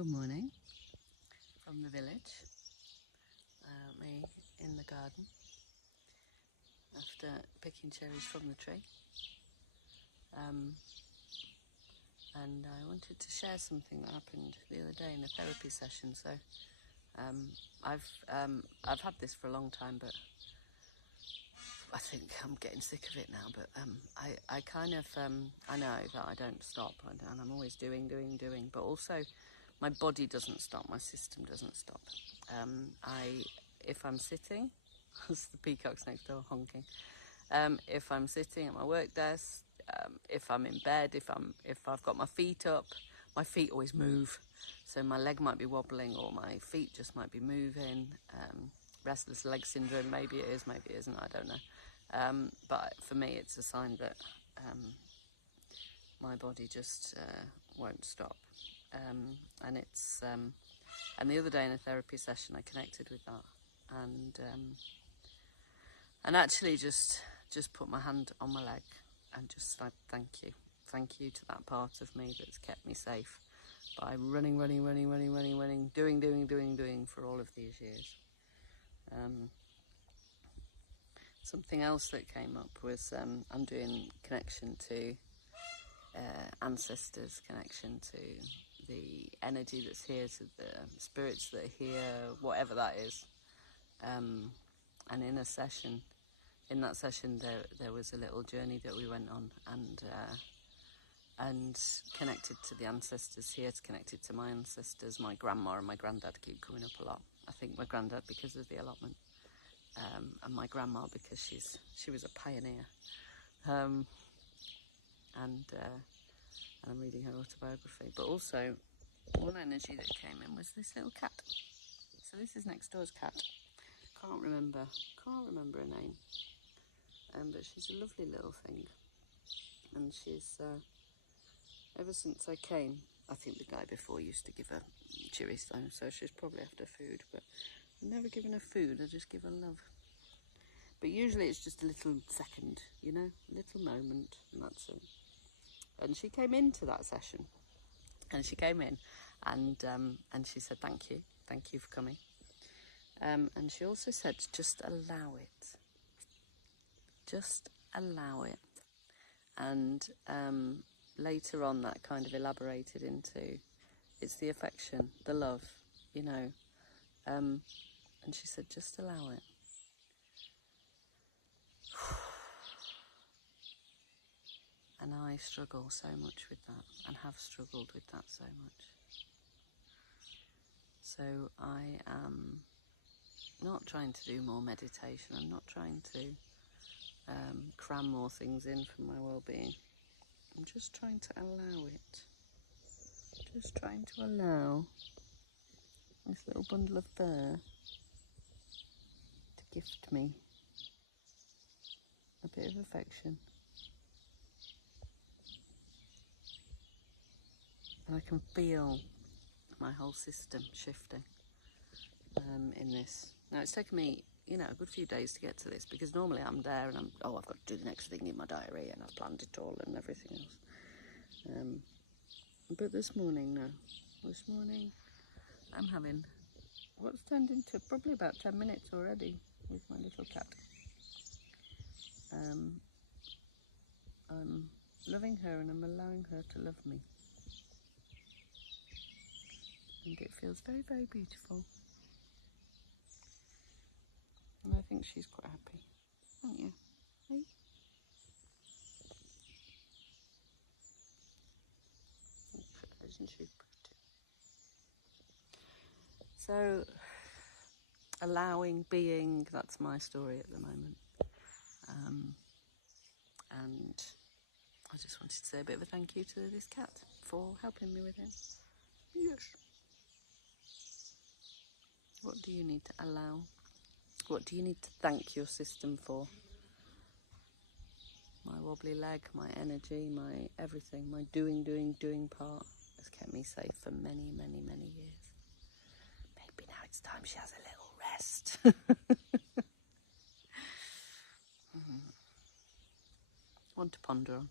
Good morning from the village, me in the garden after picking cherries from the tree, and I wanted to share something that happened the other day in a therapy session. So I've had this for a long time, but I think I'm getting sick of it now. But I kind of I know that I don't stop, and I'm always doing, but also my body doesn't stop, my system doesn't stop. If I'm sitting, there's the peacocks next door honking. If I'm sitting at my work desk, if I'm in bed, if I've got my feet up, my feet always move. So my leg might be wobbling, or my feet just might be moving. Restless leg syndrome, maybe it is, maybe it isn't, I don't know. But for me, it's a sign that my body just won't stop. And the other day in a therapy session, I connected with that, and actually just put my hand on my leg and just said thank you to that part of me that's kept me safe by running, doing for all of these years. Something else that came up was I'm doing connection to ancestors, connection to the energy that's here, to the spirits that are here, whatever that is. And in that session there was a little journey that we went on, and connected to the ancestors here, connected to my ancestors. My grandma and my granddad keep coming up a lot. I think my granddad because of the allotment, and my grandma because she was a pioneer. And I'm reading her autobiography, but also one energy that came in was this little cat. So this is next door's cat. Can't remember her name, but she's a lovely little thing, and she's ever since I came, I think the guy before used to give her cherries though, so she's probably after food, but I've never given her food, I just give her love. But usually it's just a little second, you know, a little moment, and that's it. And she came into that session, and she came in, and she said thank you for coming. And she also said just allow it, and later on that kind of elaborated into it's the affection, the love, you know, and she said just allow it. And I struggle so much with that, and have struggled with that so much. So I am not trying to do more meditation. I'm not trying to cram more things in for my well-being. I'm just trying to allow it. Just trying to allow this little bundle of fur to gift me a bit of affection. And I can feel my whole system shifting in this. Now it's taken me, you know, a good few days to get to this, because normally I'm there and I've got to do the next thing in my diary, and I've planned it all and everything else. But this morning I'm having what's turned into probably about 10 minutes already with my little cat. I'm loving her, and I'm allowing her to love me. And it feels very, very beautiful. And I think she's quite happy, aren't you? Hey? Isn't she pretty? So, allowing, being, that's my story at the moment. And I just wanted to say a bit of a thank you to this cat for helping me with him. Yes. What do you need to allow? What do you need to thank your system for? My wobbly leg, my energy, my everything, my doing part has kept me safe for many, many, many years. Maybe now it's time she has a little rest. One to ponder on.